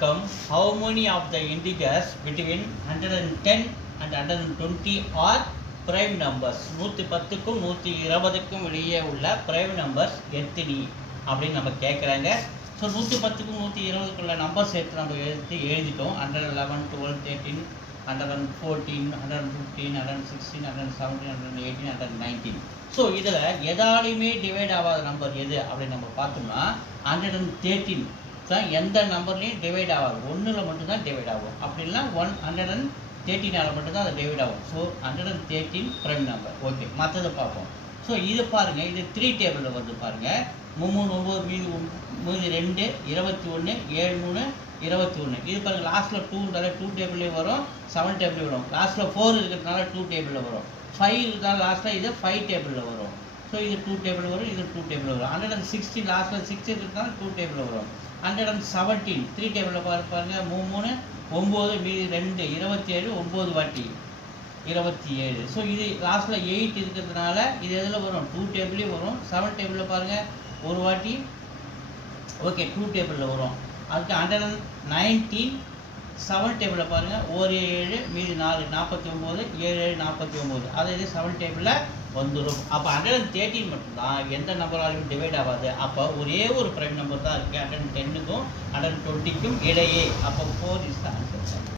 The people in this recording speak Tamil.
How many of the integers between 110 and 120 are prime numbers? 110க்கும் 120க்கும் இடையே உள்ள prime numbers எத்தனை அப்படின்னு நம்ம கேட்குறாங்க. ஸோ 110க்கும் 120க்குள்ள நம்பர்ஸ் எடுத்து நம்ம எழுதிட்டோம். 111, 12, 13, 114, 115, 116, 117, 118, 119. ஸோ இதில் எதாலையுமே டிவைட் ஆகாத நம்பர் எது அப்படின்னு நம்ம பார்த்தோம்னா 113 தான். எந்த நம்பர்லையும் டிவைட் ஆகாது, ஒன்றில் மட்டும்தான் டிவைட் ஆகும். அப்படின்னா 113 மட்டும்தான் அது டிவைட் ஆகும். So 113 prime number. ஓகே, மற்றதை பார்ப்போம். ஸோ இது பாருங்கள், இது 3 டேபிளில் வருது பாருங்கள். 3, 9, மீதி 2, 21, 7, 3, 21. இது பாருங்கள், லாஸ்ட்டில் 2னால 2 டேபிள்லேயும் வரும், 7 டேபிள்லேயும் வரும். லாஸ்ட்டில் 4 இருக்கிறதுனால 2 டேபிளில் வரும். 5 இருக்கிறதுனால லாஸ்ட்டில் இது 5 டேபிளில் வரும். ஸோ இது 2 டேபிள் வரும், இது 2 டேபிள் வரும். 116 லாஸ்ட்டில் 6 இருக்கிறதுனால 2 டேபிள் வரும். 117 3 டேபிளில் பாருங்கள், 3, 9, மீதி 2, 27, 9 வாட்டி 27. ஸோ இது லாஸ்ட்டில் 8 இருக்கிறதுனால இது எதில் வரும், 2 டேபிளையும் வரும். 7 டேபிளில் பாருங்கள், ஒரு வாட்டி ஓகே 2 டேபிளில் வரும். அதுக்கு 119 7 டேபிளில் பாருங்கள், 1 7, மீதி 4, 49, 7 7, 49. அது இது 7 டேபிளில் வந்துடும். அப்போ 113 மட்டும்தான் எந்த நம்பராலையும் டிவைட் ஆகாது. அப்போ ஒரே ஒரு ப்ரைம் நம்பர் தான் இருக்குது 110க்கும் 120க்கும் இடையே. அப்போ 4 இஸ் த ஆன்சர்.